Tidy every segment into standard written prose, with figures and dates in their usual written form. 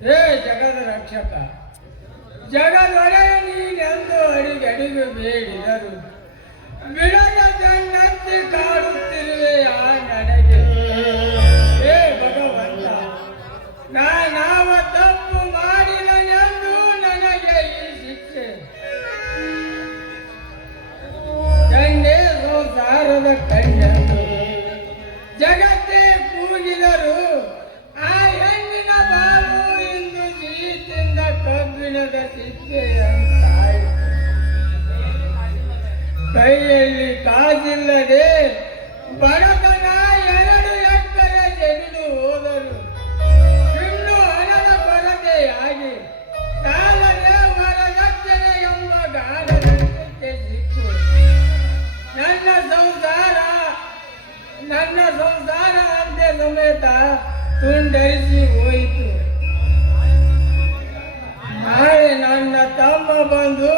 ಹೇ ಜಗದ ರಕ್ಷಕ, ಜಗದೊಡೆಯ ನೀನೆಂದು ಅಡಿಗಡಿಗೆ ಬೇಡಿದರು ಬಿಡದ ದಂಡತ್ತಿ ಕಾಡುತ್ತಿರುವೆ ಆ ನನಗೆ. ಹೇ ಭಗವಂತ, ನಾವ ತಪ್ಪು ಮಾಡಿದನೆಂದು ನನಗೆ ಈ ಶಿಕ್ಷೆ. ಗಂಗೆ ಸಂಸಾರದ ಕಣ್ಣೆಂದು ಜಗತ್ತೇ ಕೂಗಿದರು, ಆ ಹೆಣ್ಣಿನ ಬಾಳು ಇಂದು ಜೀತಿಂದ ಕಬ್ಬಿಣದ ಸಿದ್ದೆಯಂತಾಯಿತು. ಕೈಯಲ್ಲಿ ಕಾಸಿಲ್ಲದೆ ಬಡತನ 2 ಎಕರೆ ಜಮೀನು ಹೋದರು. ಇನ್ನು ಹಣದ ಕೊರತೆಯಾಗಿ ಸಾಲದೆ ವರದಕ್ಷಿಣೆ ಎಂಬ ಗಾಢಕ್ಕೆ ಸಿಕ್ಕು. ನನ್ನ ಸಂಸಾರ ಅಂತೆ ಸಮೇತ ತುಂಡರಿಸಿ ಹೋಯಿತು. ನಾಳೆ ನನ್ನ ತಮ್ಮ ಬಂದು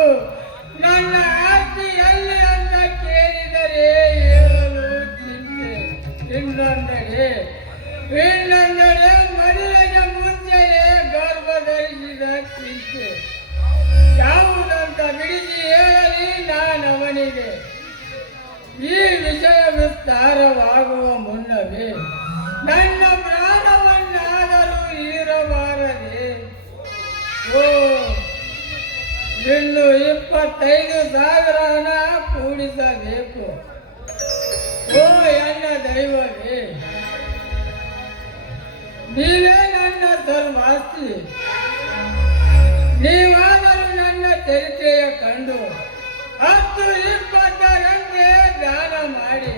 ನನ್ನ ಆಸ್ತಿ ಎಲ್ಲಿ ಅಂತ ಕೇಳಿದರೆ ಹೇಳಲು ಚಿಂತೆ. ಇನ್ನೊಂದೆಡೆ ಮದುವೆಗೆ ಮುಂಚೆಯೇ ಗರ್ಭ ಧರಿಸಿದ ಚಿಂತೆ. ಯಾವುದಂತ ಬಿಡಿಸಿ ಹೇಳಲಿ ನಾನವನಿಗೆ. ಈ ವಿಷಯ ವಿಸ್ತಾರವಾಗುವ ಮುನ್ನವೇ ನನ್ನ ಪ್ರಾಣವನ್ನಾದರೂ ಇರಬಾರದೆ. ಓ, ಇನ್ನು 25,000 ಹಣ ಕೂಡಿಸಬೇಕು. ಓ ಎನ್ನ ದೈವವೇ, ನೀವೇ ನನ್ನ ಸರ್ವಾಸ್ತಿ. ನೀವಾದರೂ ನನ್ನ ಚರಿತ್ರೆಯ ಕಂಡು 10-20ರಂತೆ ದಾನ ಮಾಡಿ,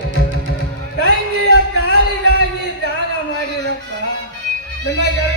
ತಂಗಿಯ ಕಾಲಿಗಾಗಿ ದಾನ ಮಾಡಿರಪ್ಪ. ನಿಮಗೆಲ್ಲ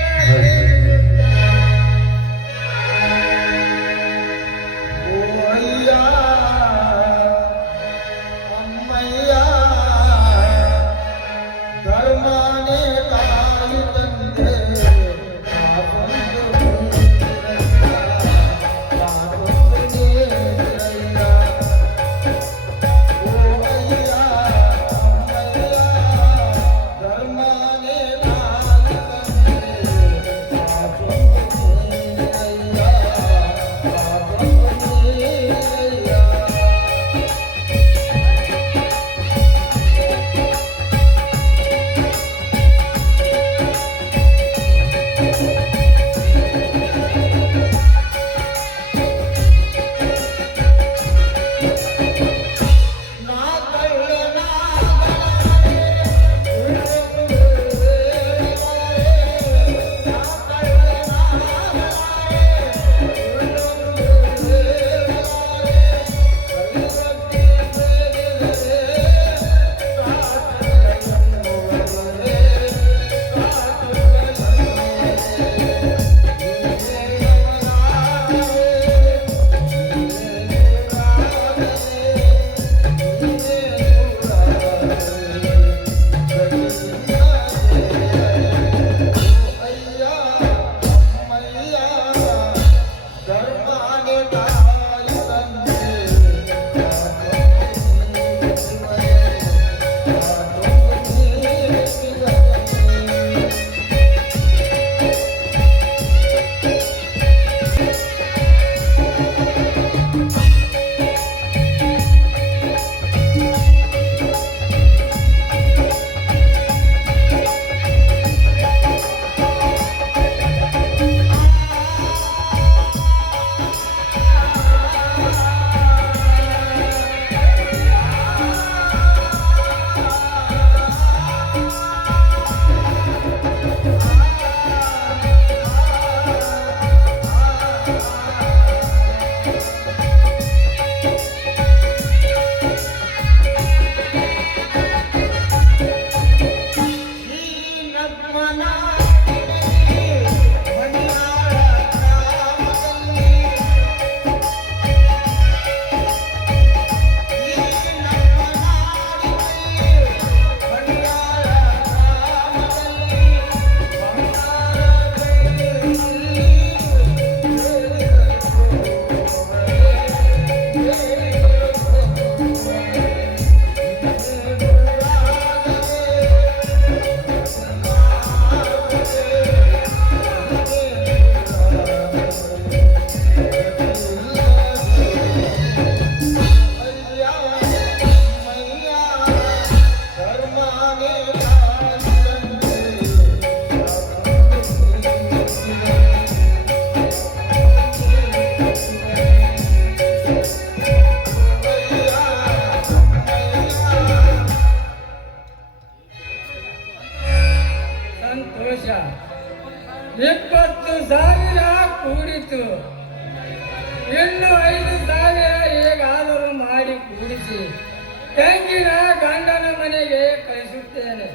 ಮನೆಗೆ ಕಳಿಸುತ್ತೇನೆ.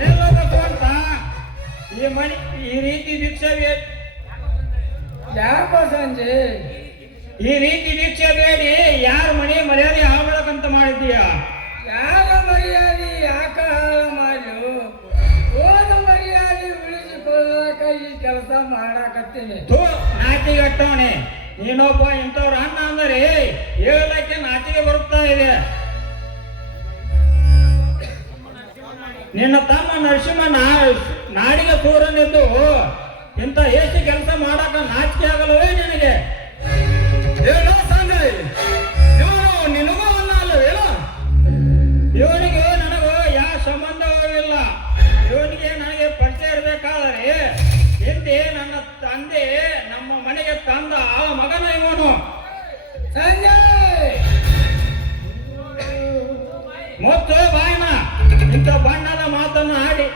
ನಿಲ್ಲಬೇಕು ಈ ಮನೆ ಈ ರೀತಿ ಭಿಕ್ಷೆ ಯಾಕೋ ಸಂಜೆ ಈ ರೀತಿ ಭಿಕ್ಷೆ ಬೇಡಿ ಯಾರ ಮನೆ ಮರ್ಯಾದೆ ಹಾಳಬೇಕಂತ ಮಾಡಿದ್ದೀಯ? ಯಾರ ಮರ್ಯಾದೆ ಯಾಕ ಹಾಳ ಮಾಡ್ಲು? ಹೋದ ಮರ್ಯಾದೆ ಉಳಿಸಿಕೊಳ್ಳಕ ಈ ಕೆಲಸ ಮಾಡಾಕತ್ತೀನಿ. ನಾಚಿಗೆಟ್ಟವನೆ ನೀನೊಬ್ಬ ಇಂಥವ್ರ ಅಣ್ಣ ಅಂದರೆ ಹೇಳಕ್ಕೆ ನಾಚಿಗೆ ಬರುತ್ತಾ ಇದೆ. ನಿನ್ನ ತಮ್ಮ ನರಸಿಂಹ ನಾಡಿಗೆ ಸೂರನಿದ್ದು ಇಂಥ ಎಷ್ಟು ಕೆಲಸ ಮಾಡಕ ನಾಚಿಕೆ ಆಗಲ್ಲವೇ ನಿನಗೆ? ಏನೋ ಸಂಜಯ್, ಇವನು ನಿನಗೂ ಅಲ್ಲವೇನೋ? ಇವನಿಗೆ ನನಗೂ ಯಾವ ಸಂಬಂಧವೂ ಇಲ್ಲ. ಇವನಿಗೆ ನನಗೆ ಪರಿಚಯ ಇರಬೇಕಾದರೆ ಹಿಂದೆ ನನ್ನ ತಂದೆ ನಮ್ಮ ಮನೆಗೆ ತಂದ ಆ ಮಗನ ಇವನು. ಸಂಜಯ್ ಮತ್ತು ಬಾಯ್ನ ಇಂಥ ಬಣ್ಣದ ಮಾತನ್ನು ಆಡಿ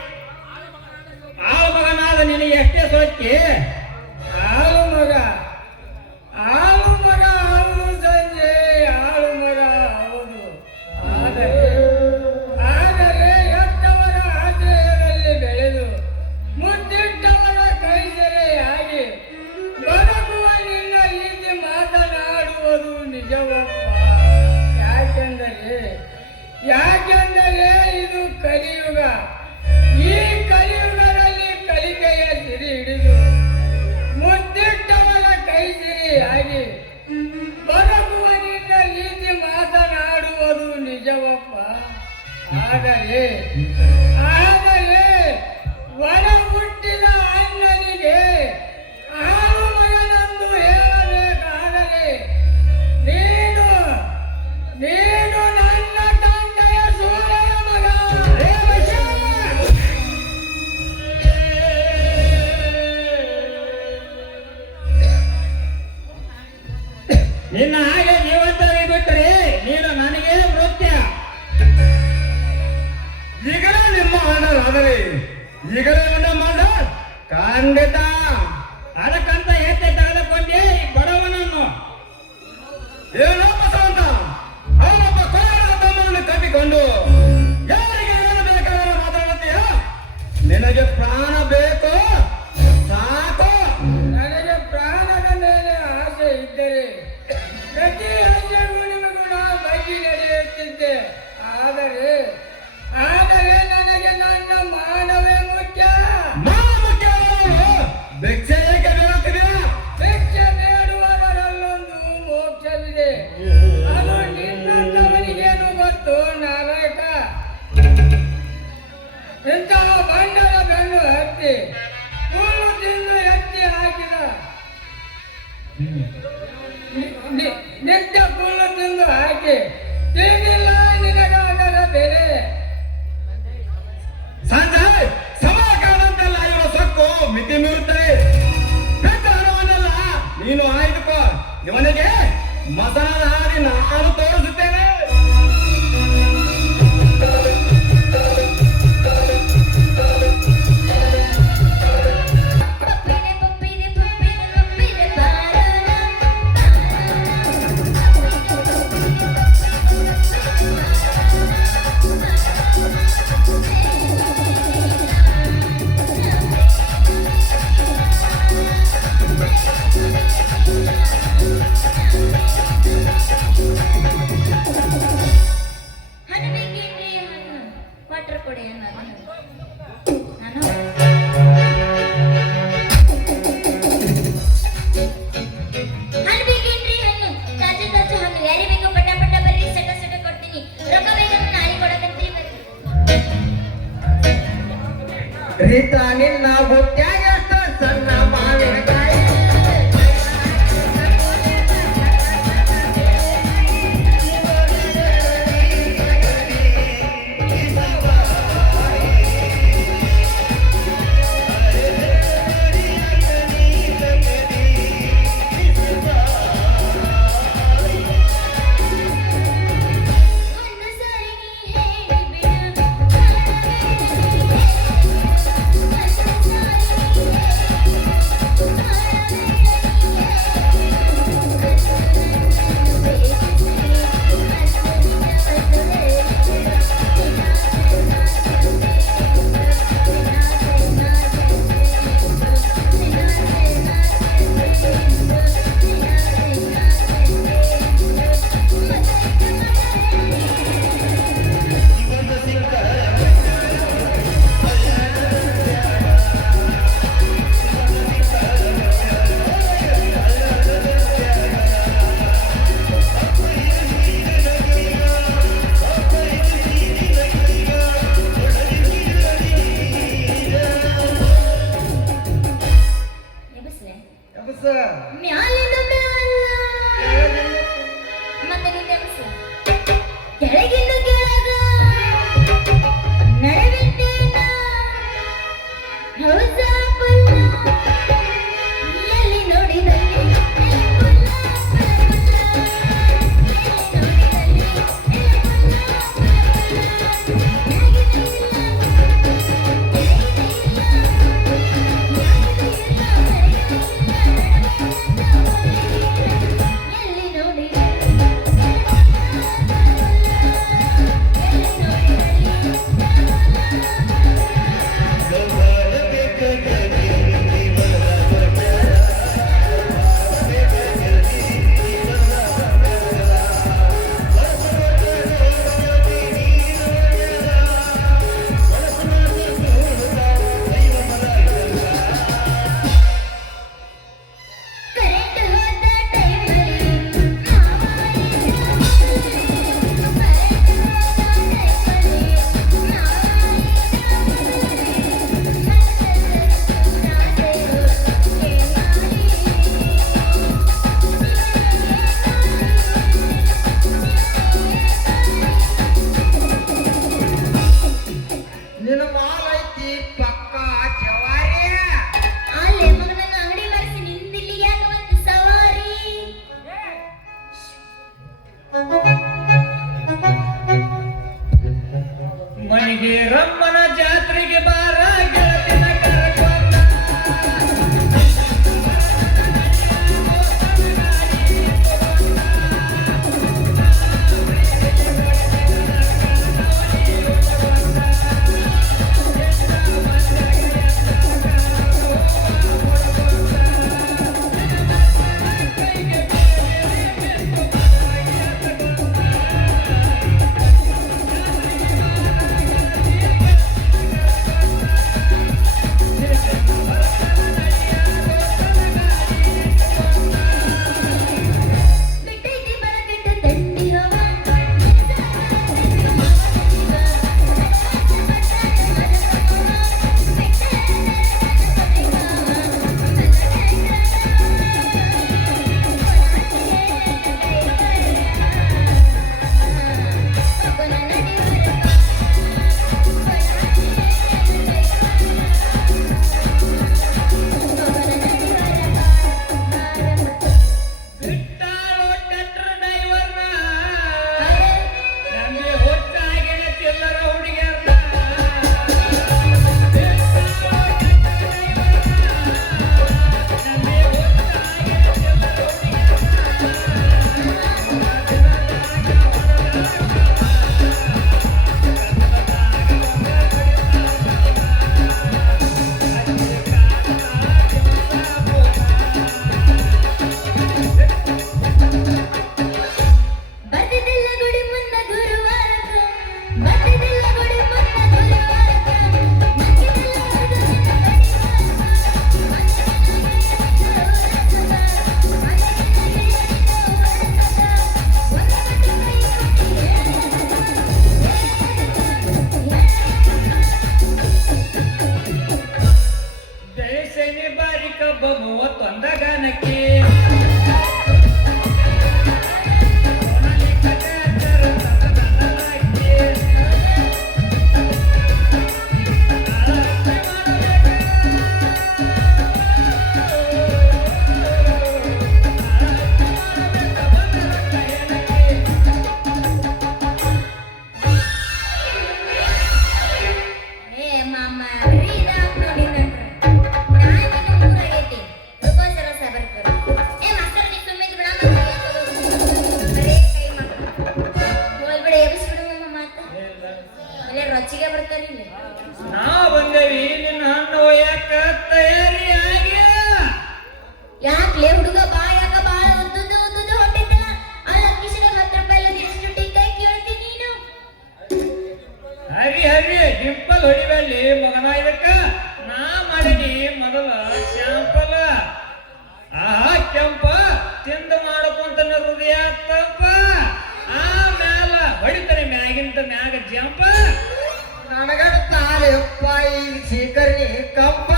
ಆ ಮಗನಾದ ನಿನಗೆ ಎಷ್ಟೇ ಸೋಚಿ ಆಳು ಮಗ ಆಳು ಮಗ ಅವನು ಸಂಜೆ ಆಳು ಮಗ ಅವನು. ಆದರೆ ಎತ್ತವರ ಆಶ್ರಯದಲ್ಲಿ ಬೆಳೆದು ಮುದ್ದಿಟ್ಟವರ ಕೈಸೆರೆಯಾಗಿ ಬದುಕುವ ನಿನ್ನ ರೀತಿ ಮಾತನಾಡುವುದು ನಿಜವಪ್ಪ. ಯಾಕೆಂದರೆ ಇದು ಕಲಿಯುಗ. ಈ ಕಲಿಯುಗದಲ್ಲಿ ಕಲಿಕೆಯ ಸಿರಿ ಹಿಡಿದು ಮುದ್ದಿಟ್ಟವರ ಕೈ ಸಿರಿಯಾಗಿ ಬದುಕುವ ನಿನ್ನ ರೀತಿ ಮಾತನಾಡುವುದು ನಿಜವಪ್ಪ. ಆದರೆ ಒಳ ಹುಟ್ಟಿದ ಅಣ್ಣನಿಗೆ ಆಳು ಮಗನೆಂದು ಹೇಳಬೇಕಾದರೆ ನೀನು ನನ್ನ ತಂದೆಯ ಸೂರ್ಯನ ಮಗ. ನಿನ್ನ ಹಾಗೆ ನೀವಂತವೇ ಬಿಟ್ಟರೆ ನೀನು ನನಗೆ ನೃತ್ಯ. ಈಗಲೇ ನಿಮ್ಮ ಅಣ್ಣನಾದರೆ ಈಗಲೇ ಅವನ ಮಾಡ ಖಂಡಿತ. ಅದಕ್ಕಂತ ಎತ್ತೆ ತೆಗೆದುಕೊಂಡೆ ಈ ಬಡವನನ್ನು. ಏನೋ ಬಸವಂತ, ಅವನೊಬ್ಬ ಕೊಲೆಗಾರ ತಮ್ಮನನ್ನು ಕಟ್ಟಿಕೊಂಡು ಯಾರಿಗೆ ಏನು ಬೇಕಾದ್ರೆ ಮಾತಾಡುತ್ತೀಯ? ನಿನಗೆ ಪ್ರಾಣ ಬೇಕು ಸಾಕು. ನನಗೆ ಪ್ರಾಣದ ಮೇಲೆ ಆಸೆ ಇದ್ದರೆ ಪ್ರತಿ ಹೆಜ್ಜೆಗೂ ನಿಮಗೂ ನಾನು ಬಗ್ಗಿ ನಡೆಯುತ್ತಿದ್ದೆ. ಆದರೆ ನನಗೆ ನನ್ನ ಮಾನವೇ ಮುಖ್ಯ. ಭಿಕ್ಷೆ ಏಕೆ ಬೇಡುತ್ತಿದ್ದೀಯ? ಭಿಕ್ಷೆ ಬೇಡುವುದರಲ್ಲೊಂದು ಮೋಕ್ಷವಿದೆ. ಅದು ನಿನ್ನವನಿಗೇನು ಗೊತ್ತು ನಾರಾಯಕ? ಇಂತಹ ಬಂಡರ ಬೆನ್ನು ಹತ್ತಿ ಹುಲ್ಲು ತಿಂದು ಎತ್ತಿ ಹಾಕಿದ ನಿತ್ಯ ಹುಲ್ಲು ತಿಂದು ಹಾಕಿ ತಿಳಿದಿಲ್ಲ ನಿನಗಾಗದ ಬೆಲೆ. ಸಂಜಯ್, ಸಮಕಾಲಂತೆಲ್ಲ ಇವರ ಸೊಕ್ಕು ಮಿತಿ ಮೀರುತ್ತದೆ. ಹಣವನ್ನೆಲ್ಲ ನೀನು ಆಯ್ದುಕೋ. ಇವನಿಗೆ ಮಸಾಲ ಹಾಡಿ ನಾನು ತೋರಿಸುತ್ತೇನೆ. ಅಗಸ ಮ್ಯಾಲಿಂದ ಮ್ಯಾಲ ಮತ್ತೆ ಗಿಡಮಸ ಕೆಳಗಿಂದ ಕೆಳಗ ನಡುವಿದ್ದೇನ ಹೌಸ ಪುಲ್ಲ ಎಲ್ಲಿ ನೋಡಿದಲ್ಲಿ ನಿನ್ನ ಮಾಲ್ ಐತಿ ಪಕ್ಕ ಜವಾರಿ ಅಲ್ಲೇ ಮಗನ ಅಂಗಡಿ ಬರ್ಸಿ ನಿಂದಿಲ್ಲಿಗೆ ಯಾಕೆ ಬಂತು ಸವಾರಿ ಮನೆಗೆ ರಮ್ಮನ ಜಾತ್ರೆಗೆ ಬಾರ ಗೆಳತಿನ ಕರ್ಕೊಂಡ ಬಿಟ್ಟೈತಿ ಬರಕೆಟ್ಟ ತಂಡಿ ಹವ ಬಿಟ್ಟಾಳೋ ಟ್ರ್ಯಾಕ್ಟರ್ ಡ್ರೈವರ್ನ ನಮಗೆ ಹೊತ್ತಾಗಿನ ಚಿಲ್ಲರ ಹುಡುಗಿಯರ್ನ ಬಿಟ್ಟಾಳೋ ಟ್ರ್ಯಾಕ್ಟರ್ ಡ್ರೈವರ್ನ ನಮಗೆ ಹೊತ್ತಾಗಿನ ಚಿಲ್ಲರ ಬದಿದಿಲ್ಲ ಗುಡಿ ಮುನ್ನ ಗುರುವಾರಕ ಬದಿದಿಲ್ಲ ಗುಡಿ ಮುನ್ನ ಗುರುವಾರಕ ಮಕ್ಕಿದಿಲ್ಲ ಜಯಸೇನಿ ಬಾರಿ ಕಬ್ಬ 31 ಗಾನಕ್ಕೆ ಏ ಮಾಮ ರೀದ ನೋಡಿ ನಾನು ಊರಾಗೈತಿ ಗೋಸರ ಸಬರ್ಕರು ಏ ಮಾಸ್ತರ ನೀ ಸುಮ್ಮಿದ್ ಬಿಡಮ್ಮ ಬರೇ ಕೈ ಮಕ್ಕ ಹೋಲ್ಬಿಡ ಎಬ್ಸ್ಬಿಡು ಮಾಮ ಮಾತ ಅಲ್ಲೇ ರೊಚ್ಚಿಗೆ ಬರ್ತಾರೆ ಇಲ್ಲಿ ನಾ ಬಂದೇವಿ ನಿನ್ನ ಹಣ್ಣು ಒಯ್ಯಾಕ ತಯಾರಿಯಾಗಿ ಯಾಕ್ಲೆ ಹುಡುಗ ಬಾಯಾಗ ಬಾಳ ಉದ್ದುದ್ದು ಹೊಟ್ಟಿದ್ದಲ್ಲ ಆ ಲಕ್ಷ್ಮಿಶಿಗೆ 10 ರೂಪಾಯಿ ಅಲ್ಲದೆ ಎಷ್ಟು ಟಿಕ್ಕಾಯಿ ಕೇಳ್ತಿ ನೀನು ಹರಿ ಹರಿ ಡಿಂಪಲ್ ಹೊಡಿಬಲ್ಲಿ ಮಗನ ಇದಕ್ಕ ನಾ ಮಾಡೀನಿ ಮೊದಲ ಶಾಂಪಲ ಆ ಕೆಂಪ ತಿಂದ ಮಾಡಕೊಂತ ಹೃದಯ ತಪ್ಪ ಆಮ್ಯಾಲ ಹೊಡಿತಾನೆ ಮ್ಯಾಗಿಂತ ಮ್ಯಾಗ ಜಂಪ ನನಗಡ ತಾಳೆಪ್ಪ ಈ ಶೇಖರ್ನಿ ಕಂಪ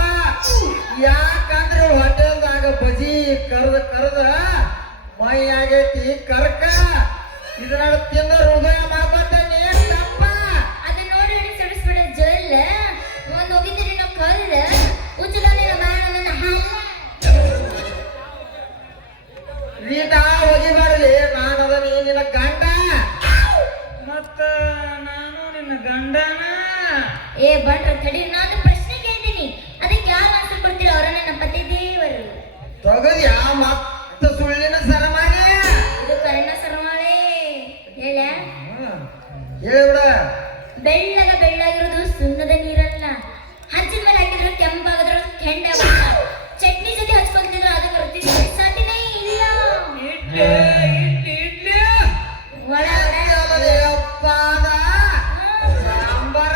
ಯಾಕಂದ್ರೆ ಹೋಟೆಲ್ದಾಗ ಬಜಿ ಐತಿ ಕರ್ಕ ಇದರ ತಿಂದ ಹೃದಯ ಮಾಡ್ಕೊತೇನೆ ತಪ್ಪ. ಅದು ನೋಡಿ ಸಿಡಿಸ್ಬಿಡ ಜೊಲ್ಲ ಒಂದು ಹೋಗಿದ್ದೀರಿ ನಾವು ಕಲ್ಲ ಉಚ್ಚಲನೆ ಬಾಣ ನನ್ನ ಹಾಲ ರೀಟಾ ಹೋಗಿ ಬರಲಿ ನಾನು ಅದ ನಿನ್ನ ಗಂಡ ಮತ್ತ ನಾನು ನಿನ್ನ ಗಂಡನ. ಏ ಬಂಡ್ರ ತಡಿ ನಾನು ಪ್ರಶ್ನೆ ಕೇಳ್ತೀನಿ ಅದಕ್ಕೆ ಯಾರು ಆನ್ಸರ್ ಕೊಡ್ತೀರ ಅವರ ನನ್ನ ಪತಿ ದೇವರು. ತಗದ್ಯಾ ಮತ್ತ ಸುಳ್ಳಿನ ಸರಮಾರಿ ಇದು ಕರ್ಣ ಸರ್ವಾಳೆ ಹೇಳ ಹೇಳ್ಬಿಡ. ಬೆಳ್ಳಗಿರೋದು ಸುಣ್ಣದ ನೀರಲ್ಲ, ಹಚ್ಚಿದ ಮೇಲೆ ಹಾಕಿದ್ರೆ ಕೆಂಪಾಗದ್ರ ಕೆಂಡ ಚಟ್ನಿ ಜೊತೆ ಹಚ್ಕೊಂತಿದ್ರು ಅದಕ್ಕೆ ರುಚಿ ಸಾಟಿನೇ ಇಲ್ಲ. ಇಡ್ಲಿ ಇಡ್ಲಿ ಇಡ್ಲಿ ಒಳ ಅಪ್ಪದ ಸಾಂಬಾರ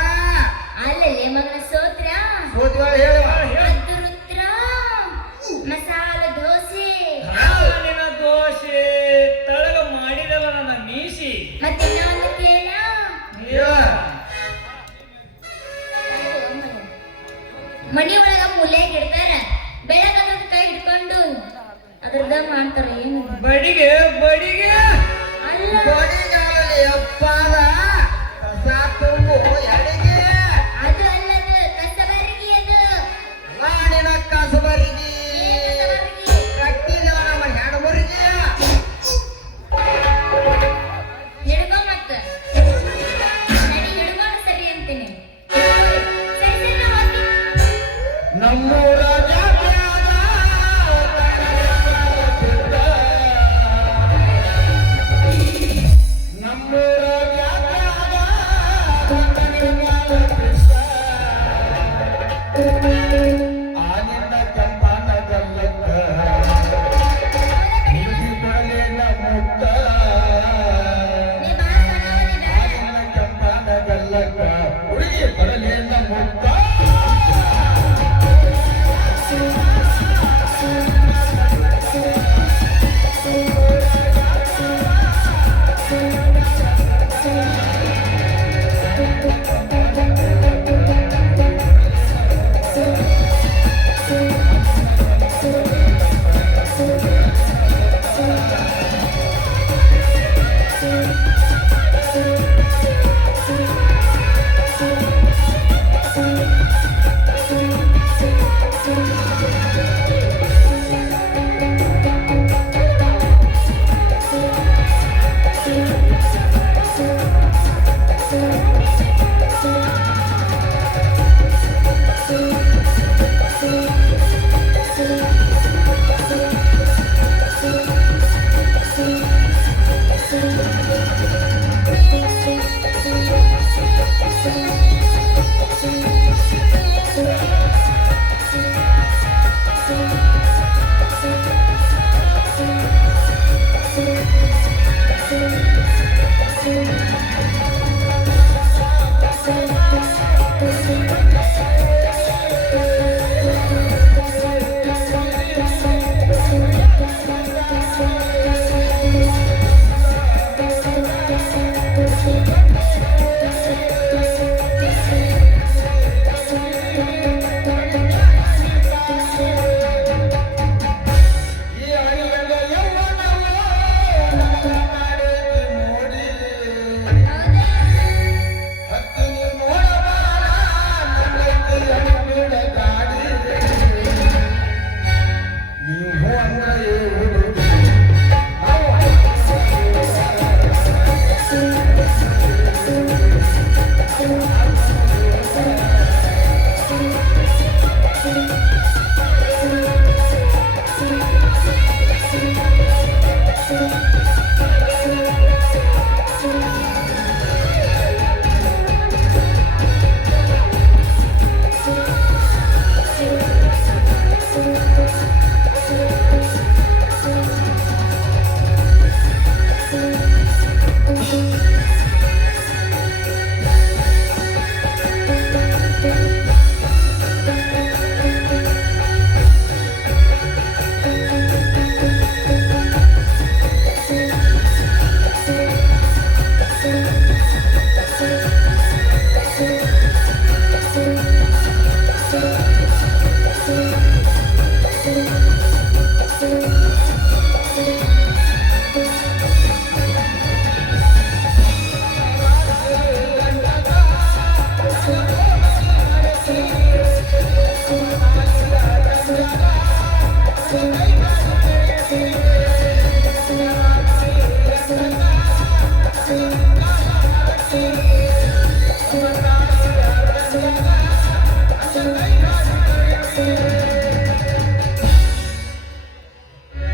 ಅಲ್ಲಲ್ಲೇ ಮಗನ ಸೋತ್ರ ಸೋತಿವಾಳ ಹೇಳುವ ಅದು ರುದ್ರ ಮಸಾಲ ದೋಸೆ ನಿನ್ನ ದೋಸೆ ತಳಗ ಮಾಡಿದಲ್ಲ ನನ್ನ ಮೀಸಿ. ಮತ್ತೆ ಇನ್ನೊಂದು ಕೇಳ ಮನಿ ಒಳಗ ಮುಲ್ಯಾಗ ಇಡ್ತಾರ ಬೆಳಗಾದ ಕೈ ಹಿಡ್ಕೊಂಡು ಅದ್ರದ ಮಾಡ್ತಾರ ಏನು ಬಡಿಗೆ ಬಡಿಗೆ ಅಲ್ಲ ಬಡಿಗಾಲಲ್ಲಿ ಅಪ್ಪದ ಕಸ ತುಂಬು ಎಡಿಗೆ ಅದು ಅಲ್ಲದ ಕಸಬರಗಿ ಅದು ನಾಡಿನ ಕಸಬರಿಗೆ ಏನು ಕಸಬರಗಿ? ಕಟ್ಟಿದ ನಮ್ಮ ಹೆಣ್ಮರಿಗೆ ಹಿಡ್ಕೊ ಮತ್ತ ನಡಿ ಹಿಡ್ಕೊಂಡು ಸರಿ ಅಂತೀನಿ ಸರಿ ಸರಿ ನಾ ಹೋಗ್ತೀನಿ. ನಮ್ಮೂರ ಜಾತ್ಯಾಗ ನಮ್ಮೂರ ಜಾತ್ಯಾಗ ಆನಿಂದ ಕೆಂಪನ ಗಲ್ಲಕ್ಕ ಹುಡುಗಿ ಕೊಡಲೇನ ಮುತ್ತ ನೀ ಬಾಳ ಸಣ್ಣವನಿದ. ಆನಿಂದ ಕೆಂಪನ ಗಲ್ಲಕ್ಕ ಹುಡುಗಿ ಕೊಡಲೇನ ಮುತ್ತ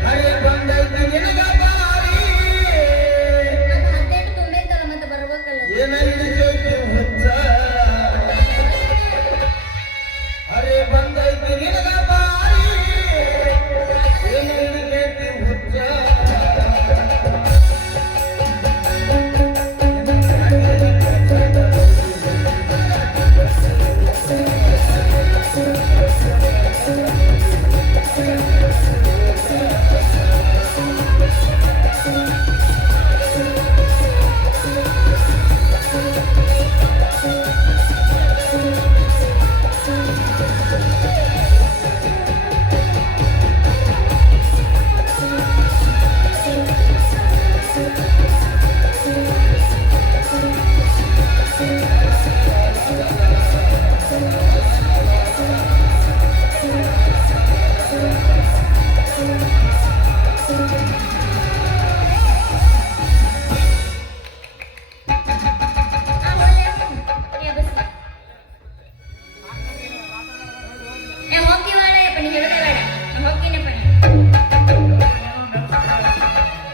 ಹರಿ ಬಂದೈತಿ ನಿನಗ ಬಾರಿ ಮತ್ತೆ 18 ತುಂಬೈತಲ್ಲ ಮತ್ತೆ ಬರ್ಬೇಕಲ್ಲ ಏನ ಹಿಡಿದೈತಿ ಹುಚ್ಚ ಹರಿ ಬಂದೈತಿ ನಿನಗ ಬಾರಿ ಏನ ಹಿಡಿದೈತಿ ಹುಚ್ಚ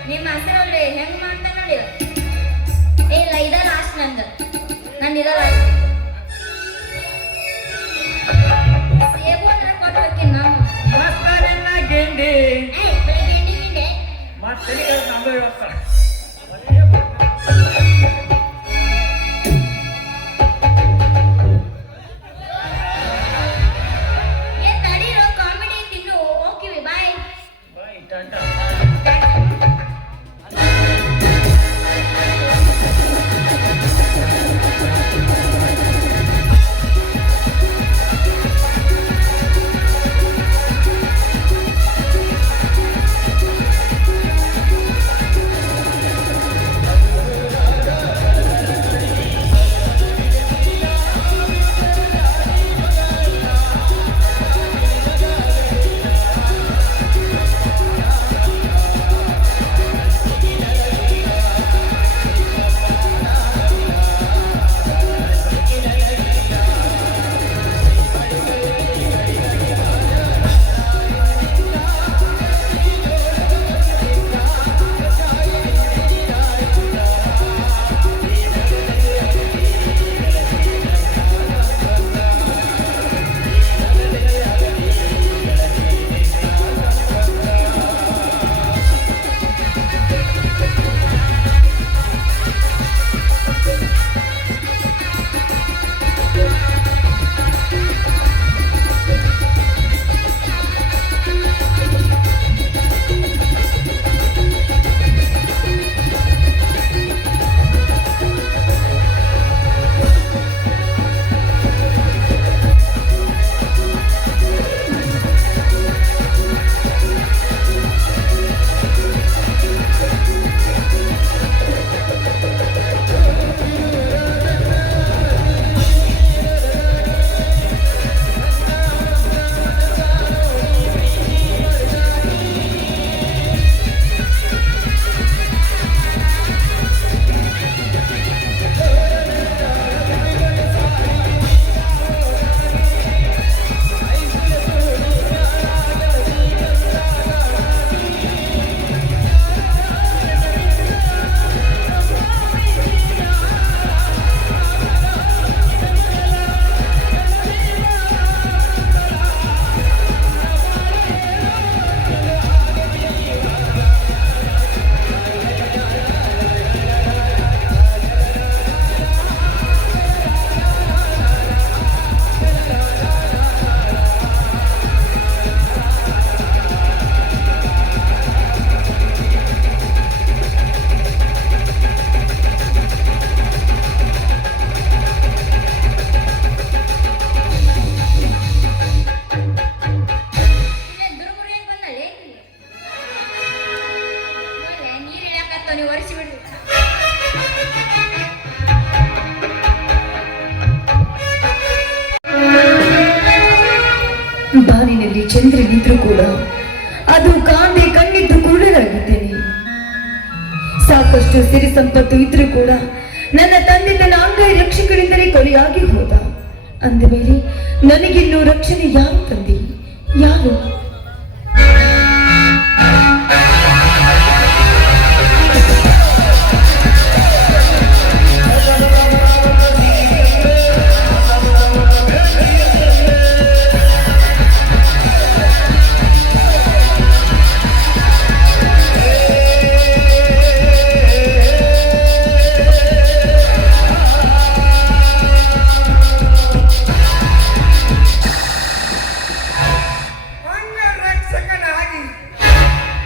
ನಿಮ್ಮ ಹೆಸರಲ್ಲಿ ಹೆಂಗ್ ಮಾಡ್ತಾ ನೋಡಿ ಇಲ್ಲ ಇದ ಲಾಸ್ಟ್ ನಂದು ನಂದು ಇದ ಲಾಸ್ಟ್ ಸೇಬು ಅಂದ್ರೆ ಕೊಟ್ಟು ಹೋಗ್ತೀನಿ ನಾನು ಮಸ್ತಾನಿನ್ನ ಗಿಂಡಿ ಬೆಳಿಗ್ಗೆ ಗಿಂಡೆ ಮತ್ತೆ ನಮ್ದು ಇವತ್ತು ಏನ್ ತಡೀರೋ ಕಾಮಿಡಿ ತಿನ್ನು ಹೋಗ್ತೀವಿ ಬಾಯ್ ಬಾಯ್ ಟಂಟ ನೀವು ಒರೆಸಿ ಬಿಡ್ರಿ. ಬಾನಿನಲ್ಲಿ ಚಂದ್ರನಿದ್ರೂ ಕೂಡ ಅದು ಕಾಣದೆ ಕಣ್ಣಿಟ್ಟು ಕುರುಡರಾಗಿದ್ದೇನೆ. ಸಾಕಷ್ಟು ಸಿರಿ ಸಂಪತ್ತು ಇದ್ರೂ ಕೂಡ ನನ್ನ ತಂದೆ ತನ್ನ ಅಂಗೈ ರಕ್ಷಕರಿಂದಲೇ ಕೊಲೆಯಾಗಿ ಹೋದ. ಅಂದ ಮೇಲೆ ನನಗಿನ್ನೂ ರಕ್ಷಣೆ ಯಾರು ತಂದೆ? ಯಾರು? ಅಂಗರಕ್ಷಕನಾಗಿ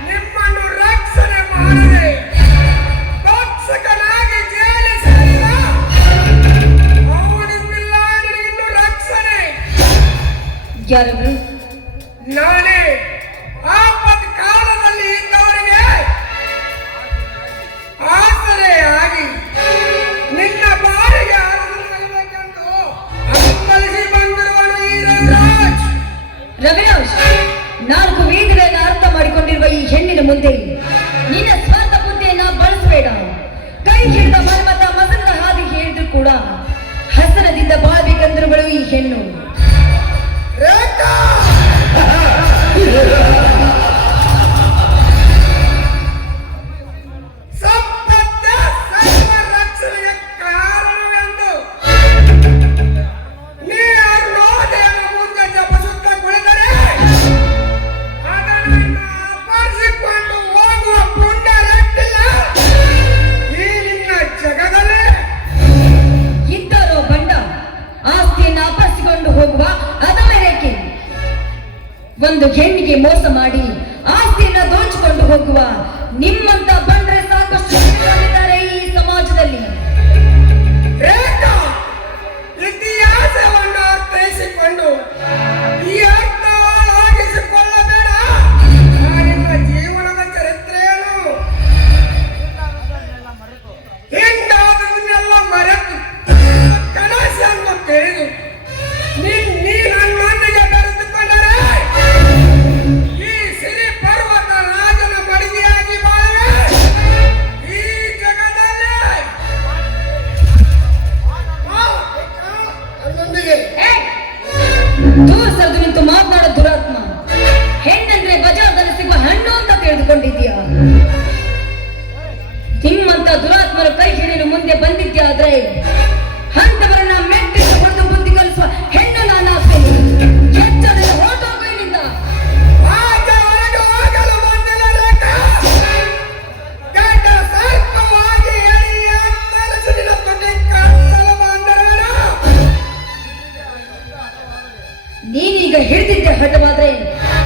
ನಿಮ್ಮನ್ನು ರಕ್ಷಣೆ ಮಾಡದೆ ಭಕ್ಷಕನಾಗಿ ಜೈಲು ಸೇರಿದ ಅವನಿಂದಿಲ್ಲ ನಿನಗಿನ್ನು ರಕ್ಷಣೆ. ಯಾರವರು? ನಾನೇ ಆಪತ್ ಕಾಲದಲ್ಲಿ ಇದ್ದವರಿಗೆ ಆಸರೆಯಾಗಿ ನಿನ್ನ ಬಾರಿಗೆ ಆರಬೇಕೆಂದು ಹಂಬಲಿಸಿ ಬಂದಿರುವನು ಈ ರವಿರಾಜ್. ರವಿರಾಜ್, 4 ವೇದಗಳನ್ನು ಅರ್ಥ ಮಾಡಿಕೊಂಡಿರುವ ಈ ಹೆಣ್ಣಿನ ಮುಂದೆ ನಿನ್ನ ಸ್ವಂತ ಬುದ್ಧಿಯನ್ನ ಬಳಸಬೇಡ. ಕೈ ಹಿಡಿದ ಮನ್ಮತ ಮಸನದ ಹಾದಿ ಹೇಳಿದ್ರು ಕೂಡ ಹಸನದಿಂದ ಬಾಳ್ಬೇಕೆಂದಿರುವಳು ಈ ಹೆಣ್ಣು. ರೇಖಾ ಸಂಪತ್ತ ಸರ್ವ ರಕ್ಷಣೆಯ ಕಾರಣವೆಂದು ನೀನು ದೇವ ಮುಂದೆ ಜಪಿಸುತ್ತ ಕುಳಿತರೆ ಅದನ್ನು ಅಪಹರಿಸಿಕೊಂಡು ಹೋಗುವ ಪುಣ್ಯ ರಟ್ಟಿಲ್ಲ ಈ ನಿನ್ನ ಜಗದಲ್ಲಿ. ಇದ್ದರೋ ಬಂಡ ಆಸ್ತಿಯನ್ನು ಅಪಹರಿಸಿಕೊಂಡು ಹೋಗುವ ಅದರ ರೇಖೆ. ಒಂದು ಹೆಣ್ಣಿಗೆ ಮೋಸ ಮಾಡಿ ಆಸ್ತಿಯನ್ನು ದೋಚಿಕೊಂಡು ಹೋಗುವ ನಿಮ್ಮಂತ ಬಂದ್ರೆ ಸಾಕಷ್ಟು ಜನರಿದ್ದಾರೆ ಈ ಸಮಾಜದಲ್ಲಿ. ರೇಖಾ ಇತಿಹಾಸವನ್ನು ಅರ್ಥೈಸಿಕೊಂಡು ಈ ಅರ್ಥವಾಗಿಸಿಕೊಳ್ಳಬೇಡ. ನಿನ್ನ ಜೀವನದ ಚರಿತ್ರೆಯನ್ನು ಹಿಂದಾದನ್ನೆಲ್ಲ ಮರೆತು ಕನಸನ್ನು ತಿಳಿದು ನನ್ನೊಂದಿಗೆ ಬೆರೆತುಕೊಂಡರೆ ಈ ಸಿರಿ ಪರ್ವತ ರಾಜನ ಮಡಿಗೆಯಾಗಿ ಬಾಳುವೆ ಈ ಜಗದಲ್ಲಿ. ನನ್ನೊಂದಿಗೆ ದೂರ ಸರಿದು ನಿಂತು ಮಾತನಾಡೋ ದುರಾತ್ಮ. ಹೆಣ್ಣಂದ್ರೆ ಬಜಾರ್ದಲ್ಲಿ ಸಿಗುವ ಹಣ್ಣು ಅಂತ ತಿಳಿದುಕೊಂಡಿದ್ಯಾ? ನಿಮ್ಮಂತ ದುರಾತ್ಮರ ಕೈ ಹಿಡಿಯಲು ಮುಂದೆ ಬಂದಿದ್ಯಾದ್ರೆ ಅಂತವರನ್ನ ಮೆಟ್ಟಿಟ್ಟು ಹೊಡೆದು ಬುದ್ಧಿ ಕಲಿಸುವ ಹೆಣ್ಣು ನಾನಾಗ್ತೇನೆ. ಎಚ್ಚರದಿಂದ ಹೊರಟೋಗು ಇಲ್ಲಿಂದ. ಆಚೆವರೆಗೆ ಹೋಗಲು ಬಂದಿಲ್ಲ ರೇಖಾ. ಗಂಡ ಸರ್ಪವಾಗಿ ಎಳೆಯ ಮನಸ್ಸಿನ ತುಟಿ ಕತ್ತಲು ಬಂದರೇನು? ನೀನೀಗ ಹಿಡಿದಿದ್ದೆ ಹಠವಾದ್ರೆ